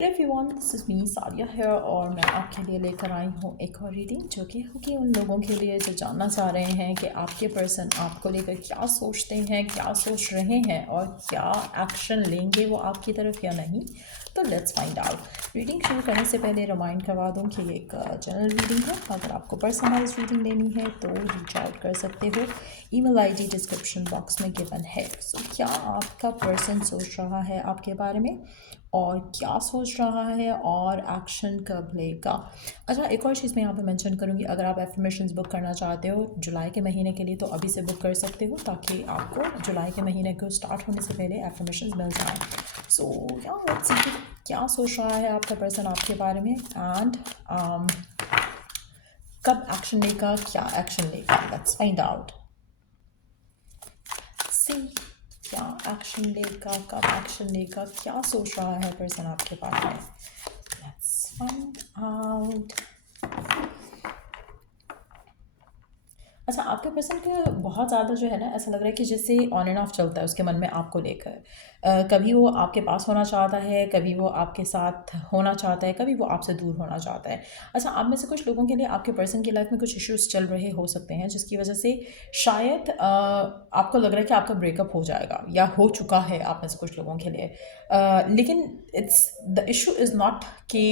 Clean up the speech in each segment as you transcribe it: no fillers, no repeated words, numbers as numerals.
Everyone, this is me Sadia है और मैं आपके लिए लेकर आई हूँ एक और रीडिंग जो कि उन लोगों के लिए जो जानना चाह रहे हैं कि आपके पर्सन आपको लेकर क्या सोचते हैं, क्या सोच रहे हैं और क्या एक्शन लेंगे वो आपकी तरफ या नहीं। तो लेट्स फाइंड आउट। रीडिंग शुरू करने से पहले रिमाइंड करवा दूँ कि ये एक जनरल रीडिंग है। अगर आपको पर्सनलाइज रीडिंग लेनी है तो रीच आउट कर सकते हो। ईमेल आईडी डिस्क्रिप्शन बॉक्स में गिवन है। सो क्या आपका पर्सन सोच रहा है आपके बारे में और क्या सोच रहा है और एक्शन कब लेगा। अच्छा, एक और चीज़ मैं यहाँ पे मेंशन करूँगी, अगर आप एफर्मेशंस बुक करना चाहते हो जुलाई के महीने के लिए तो अभी से बुक कर सकते हो ताकि आपको जुलाई के महीने को स्टार्ट होने से पहले एफर्मेशंस मिल जाए। सो या लेट्स सी क्या सोच रहा है आपका पर्सन आपके बारे में एंड कब एक्शन लेगा, क्या एक्शन लेगा। Let's find out. सी क्या एक्शन लेगा, कब एक्शन लेगा, क्या सोच रहा है पर्सन आपके बारे में। Let's find out. अच्छा, आपके पर्सन का बहुत ज़्यादा जो है ना, ऐसा लग रहा है कि जैसे ऑन एंड ऑफ चलता है उसके मन में आपको लेकर। कभी वो आपके पास होना चाहता है, कभी वो आपके साथ होना चाहता है, कभी वो आपसे दूर होना चाहता है। अच्छा, आप में से कुछ लोगों के लिए आपके पर्सन की लाइफ में कुछ इश्यूज चल रहे हो सकते हैं जिसकी वजह से शायद आपको लग रहा है कि आपका ब्रेकअप हो जाएगा या हो चुका है आप में से कुछ लोगों के लिए। लेकिन it's the issue is not कि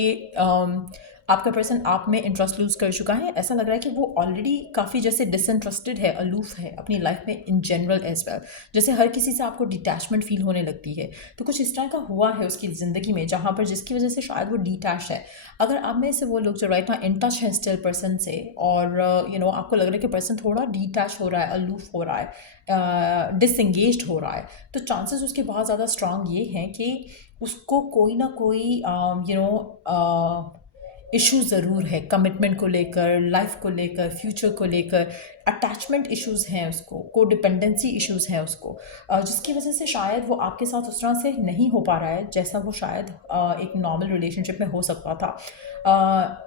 आपका पर्सन आप में इंटरेस्ट लूज़ कर चुका है। ऐसा लग रहा है कि वो ऑलरेडी काफ़ी जैसे डिसइंटरेस्टेड है, अलूफ है अपनी लाइफ में इन जनरल एज वेल। जैसे हर किसी से आपको डिटैचमेंट फील होने लगती है। तो कुछ इस तरह का हुआ है उसकी ज़िंदगी में जहाँ पर जिसकी वजह से शायद वो डिटैच है। अगर आप में से वो लोग जो राइट ना इन टच है स्टिल पर्सन से और आपको लग रहा है कि पर्सन थोड़ा डिटैच हो रहा है, अलूफ हो रहा है, डिसंगेज्ड हो रहा है, तो चांसेस उसके बहुत ज़्यादा स्ट्रांग ये हैं कि उसको कोई ना कोई इशू ज़रूर है कमिटमेंट को लेकर, लाइफ को लेकर, फ्यूचर को लेकर। अटैचमेंट इश्यूज़ हैं उसको, को डिपेंडेंसी इश्यूज़ हैं उसको, जिसकी वजह से शायद वो आपके साथ उस तरह से नहीं हो पा रहा है जैसा वो शायद एक नॉर्मल रिलेशनशिप में हो सकता था।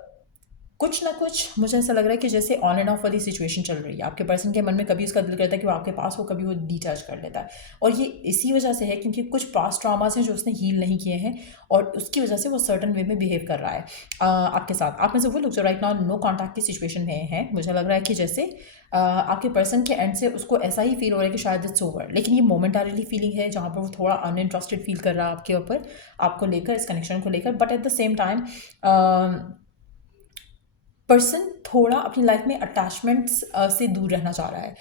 कुछ ना कुछ मुझे ऐसा लग रहा है कि जैसे ऑन एंड ऑफ वाली सिचुएशन चल रही है। आपके पर्सन के मन में कभी उसका दिल करता है कि वो आपके पास हो, कभी वो डिटैच कर लेता है। और ये इसी वजह से है क्योंकि कुछ पास्ट ट्रॉमास हैं जो उसने हील नहीं किए हैं और उसकी वजह से वो सर्टन वे में बिहेव कर रहा है आपके साथ। आप में से वो लोग जो राइट नाउ नो कॉन्टैक्ट की सिचुएशन में हैं, मुझे लग रहा है कि जैसे आपके पर्सन के एंड से उसको ऐसा ही फील हो रहा है कि शायद इट्स ओवर। लेकिन ये मोमेंटारीली फीलिंग है जहाँ पर वो थोड़ा अनइंटरेस्टेड फील कर रहा है आपके ऊपर, आपको लेकर, इस कनेक्शन को लेकर। But at the same time person थोड़ा अपनी लाइफ में अटैचमेंट्स से दूर रहना चाह रहा है,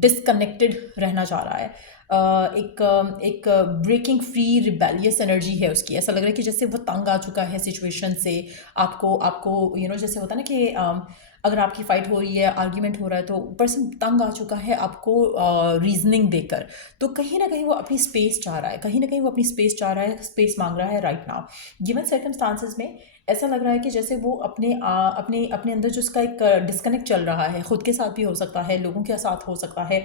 डिसकनेक्टेड रहना चाह रहा है। एक ब्रेकिंग फ्री रिबेलियस एनर्जी है उसकी। ऐसा लग रहा है कि जैसे वो तंग आ चुका है सिचुएशन से। आपको आपको जैसे होता है ना कि अगर आपकी फ़ाइट हो रही है, आर्ग्यूमेंट हो रहा है, तो पर्सन तंग आ चुका है आपको रीजनिंग देकर। तो कहीं ना कहीं वो अपनी स्पेस चाह रहा है, कहीं ना कहीं वो अपनी स्पेस चाह रहा है, स्पेस मांग रहा है राइट नाउ। गिवन सर्कमस्टांसेस में ऐसा लग रहा है कि जैसे वो अपने अपने अंदर जो उसका एक डिस्कनेक्ट चल रहा है, ख़ुद के साथ भी हो सकता है, लोगों के साथ हो सकता है,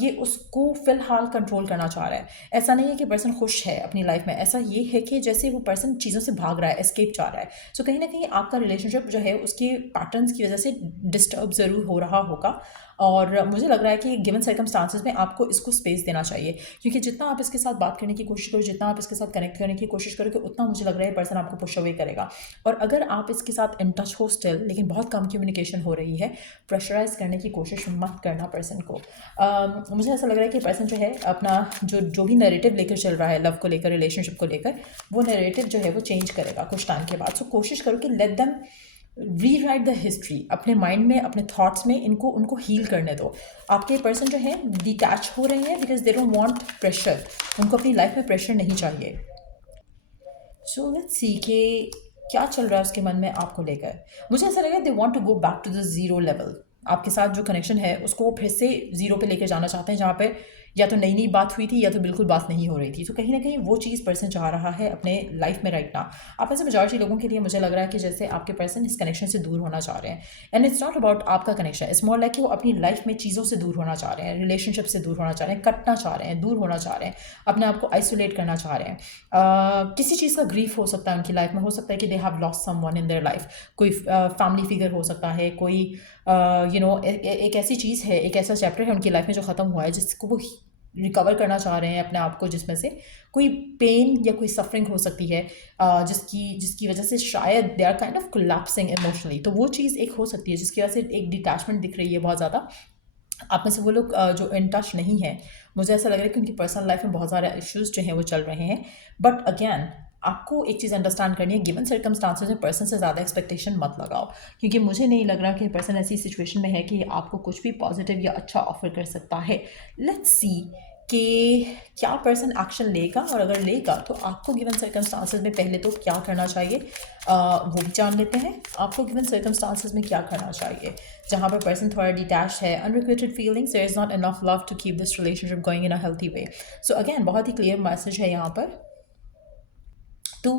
ये उसको फ़िलहाल कंट्रोल करना चाह रहा है। ऐसा नहीं है कि पर्सन खुश है अपनी लाइफ में, ऐसा ये है कि जैसे वो पर्सन चीज़ों से भाग रहा है, एस्केप चाह रहा है। सो कहीं ना कहीं आपका रिलेशनशिप जो है उसके पैटर्न्स की वजह से डिस्टर्ब ज़रूर हो रहा होगा। और मुझे लग रहा है कि गिवन सर्कमस्टांसेस में आपको इसको स्पेस देना चाहिए, क्योंकि जितना आप इसके साथ बात करने की कोशिश करो, जितना आप इसके साथ कनेक्ट करने की कोशिश करोगे, उतना मुझे लग रहा है पर्सन आपको पुश अवे करेगा। और अगर आप इसके साथ इन टच हो स्टिल, लेकिन बहुत कम कम्युनिकेशन हो रही है, प्रेशराइज करने की कोशिश मत करना पर्सन को। मुझे ऐसा लग रहा है कि पर्सन जो है अपना जो भी नैरेटिव लेकर चल रहा है लव को लेकर, रिलेशनशिप को लेकर, वो नैरेटिव जो है वो चेंज करेगा कुछ टाइम के बाद। सो कोशिश करो कि let them rewrite the history अपने माइंड में, अपने थॉट्स में, उनको हील करने दो। आपके पर्सन जो है डिटैच हो रहे हैं because they don't want pressure. उनको अपनी लाइफ में प्रेशर नहीं चाहिए। सो लेट्स सी कि क्या चल रहा है उसके मन में आपको लेकर। मुझे ऐसा लगा they want to go back to the zero level. आपके साथ जो कनेक्शन है उसको वो फिर से ज़ीरो पे लेकर जाना चाहते हैं, जहाँ पे या तो नई नई बात हुई थी या तो बिल्कुल बात नहीं हो रही थी। तो कहीं ना कहीं वो चीज़ पर्सन चाह रहा है अपने लाइफ में राइट ना। आप ऐसे मेजॉरिटी लोगों के लिए मुझे लग रहा है कि जैसे आपके पर्सन इस कनेक्शन से दूर होना चाह रहे हैं। एंड इट्स नॉट अबाउट आपका कनेक्शन, इट्स मोर लाइक कि वो अपनी लाइफ में चीज़ों से दूर होना चाह रहे हैं, रिलेशनशिप से दूर होना चाह रहे हैं, कटना चाह रहे हैं, दूर होना चाह रहे हैं, अपने आप को आइसोलेट करना चाह रहे हैं। किसी चीज़ का ग्रीफ हो सकता है उनकी लाइफ में, हो सकता है कि they have lost someone in their life. कोई फैमिली फिगर हो सकता है, कोई एक ऐसी चीज़ है, एक ऐसा चैप्टर है उनकी लाइफ में जो ख़त्म हुआ है जिसको वो रिकवर करना चाह रहे हैं अपने आप को, जिसमें से कोई पेन या कोई सफरिंग हो सकती है जिसकी वजह से शायद they are kind of collapsing emotionally. तो वो चीज़ एक हो सकती है जिसकी वजह से एक डिटैचमेंट दिख रही है बहुत ज़्यादा। आप में से वो लोग जो इन टच नहीं है, मुझे ऐसा लग रहा है कि उनकी पर्सनल लाइफ में बहुत सारे इश्यूज जो हैं वो चल रहे हैं। बट अगेन आपको एक चीज़ अंडरस्टैंड करनी है, गिवन सर्कमस्टांसेस में पर्सन से ज़्यादा एक्सपेक्टेशन मत लगाओ, क्योंकि मुझे नहीं लग रहा कि पर्सन ऐसी सिचुएशन में है कि आपको कुछ भी पॉजिटिव या अच्छा ऑफर कर सकता है। लेट्स सी कि क्या पर्सन एक्शन लेगा, और अगर लेगा तो आपको गिवन सर्कमस्टांसेस में पहले तो क्या करना चाहिए वो भी जान लेते हैं। आपको गिवन सर्कमस्टांसेस में क्या करना चाहिए जहाँ पर पर्सन थोड़ा डिटैच है, unrequited feelings, there is not enough love to keep this relationship going in a healthy way. So again बहुत ही क्लियर मैसेज है यहाँ पर। तो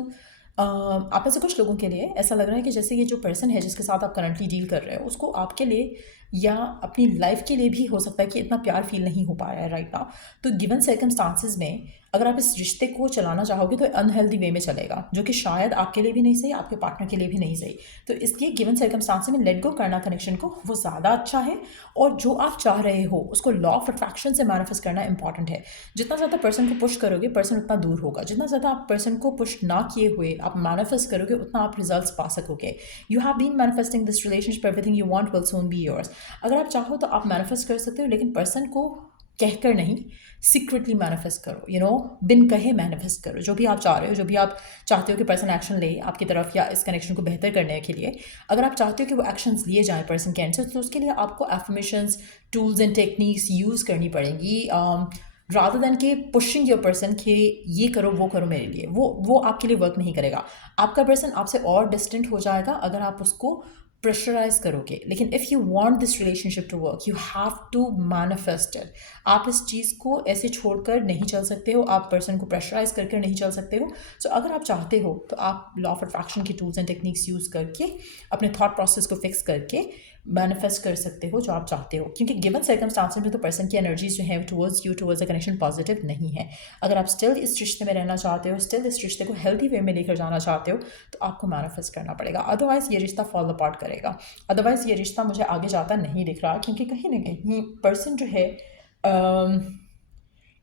आप में से कुछ लोगों के लिए ऐसा लग रहा है कि जैसे ये जो पर्सन है जिसके साथ आप करंटली डील कर रहे हो, उसको आपके लिए या अपनी लाइफ के लिए भी हो सकता है कि इतना प्यार फील नहीं हो पा रहा है राइट नाउ। तो गिवन सर्कमस्टांसेस में अगर आप इस रिश्ते को चलाना चाहोगे तो अनहेल्दी वे में चलेगा, जो कि शायद आपके लिए भी नहीं सही, आपके पार्टनर के लिए भी नहीं सही। तो इसलिए गिवन सर्कमस्टांसेस में लेट गो करना कनेक्शन को वो ज़्यादा अच्छा है। और जो आप चाह रहे हो उसको लॉ ऑफ अट्रैक्शन से मैनिफेस्ट करना इंपॉर्टेंट है। जितना ज़्यादा पर्सन को पुश करोगे पर्सन उतना दूर होगा, जितना ज़्यादा आप पर्सन को पुश ना किए हुए आप मैनिफेस्ट करोगे उतना आप रिजल्ट्स पा सकोगे। You have been manifesting this relationship, everything you want will soon be yours. अगर आप चाहो तो आप मैनिफेस्ट कर सकते हो, लेकिन पर्सन को कहकर नहीं, सीक्रेटली मैनिफेस्ट करो, बिन कहे मैनिफेस्ट करो जो भी आप चाह रहे हो, जो भी आप चाहते हो कि पर्सन एक्शन ले आपकी तरफ या इस कनेक्शन को बेहतर करने के लिए। अगर आप चाहते हो कि वो एक्शंस लिए जाएं पर्सन के एंड से, तो उसके लिए आपको affirmations, tools and techniques use करनी पड़ेंगी रादर देन के पुशिंग योर पर्सन कि ये करो वो करो मेरे लिए। वो आपके लिए वर्क नहीं करेगा। आपका पर्सन आपसे और डिस्टेंट हो जाएगा अगर आप उसको प्रेशराइज करोगे। लेकिन if you want this relationship to work, you have to manifest it. आप इस चीज़ को ऐसे छोड़कर नहीं चल सकते हो, आप पर्सन को प्रेशराइज करके नहीं चल सकते हो। सो अगर आप चाहते हो तो आप लॉ ऑफ अट्रैक्शन की टूल्स एंड टेक्निक्स यूज़ करके अपने थॉट प्रोसेस को फिक्स करके मैनिफेस्ट कर सकते हो जो आप चाहते हो, क्योंकि गिवन सर्कमस्टांसेस में तो पर्सन की एनर्जीज जो है towards you, towards a connection positive नहीं है। अगर आप स्टिल इस रिश्ते में रहना चाहते हो, स्टिल इस रिश्ते को हेल्थी वे में लेकर जाना चाहते हो, तो आपको मैनिफेस्ट करना पड़ेगा। अदरवाइज़ ये रिश्ता फॉल अपार्ट करेगा। अदरवाइज़ ये रिश्ता मुझे आगे जाता नहीं दिख रहा, क्योंकि कहीं ना कहीं पर्सन जो है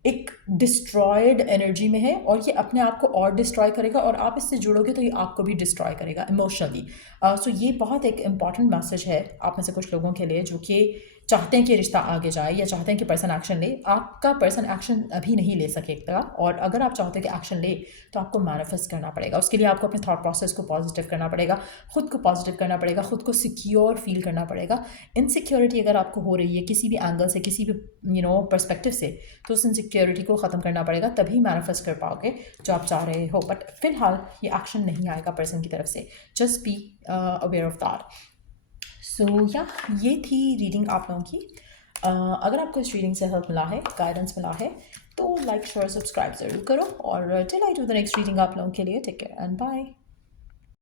एक डिस्ट्रॉयड एनर्जी में है, और ये अपने आप को और डिस्ट्रॉय करेगा, और आप इससे जुड़ोगे तो ये आपको भी डिस्ट्रॉय करेगा इमोशनली। सो ये बहुत एक इंपॉर्टेंट मैसेज है आप में से कुछ लोगों के लिए जो कि चाहते हैं कि रिश्ता आगे जाए या चाहते हैं कि पर्सन एक्शन ले। आपका पर्सन एक्शन अभी नहीं ले सकेगा, और अगर आप चाहते हैं कि एक्शन ले तो आपको मैनिफेस्ट करना पड़ेगा। उसके लिए आपको अपने थॉट प्रोसेस को पॉजिटिव करना पड़ेगा, खुद को पॉजिटिव करना पड़ेगा, खुद को सिक्योर फील करना पड़ेगा। इनसिक्योरिटी अगर आपको हो रही है किसी भी एंगल से, किसी भी पर्सपेक्टिव से, तो उस इनसिक्योरिटी को ख़त्म करना पड़ेगा, तभी मैनिफेस्ट कर पाओगे जो आप चाह रहे हो। बट फिलहाल ये एक्शन नहीं आएगा पर्सन की तरफ से, just be aware of that. So या ये थी रीडिंग आप लोगों की। अगर आपको इस रीडिंग से हेल्प मिला है, गाइडेंस मिला है, तो लाइक शेयर सब्सक्राइब ज़रूर करो। और till I do the next reading आप लोगों के लिए टेक केयर एंड बाय।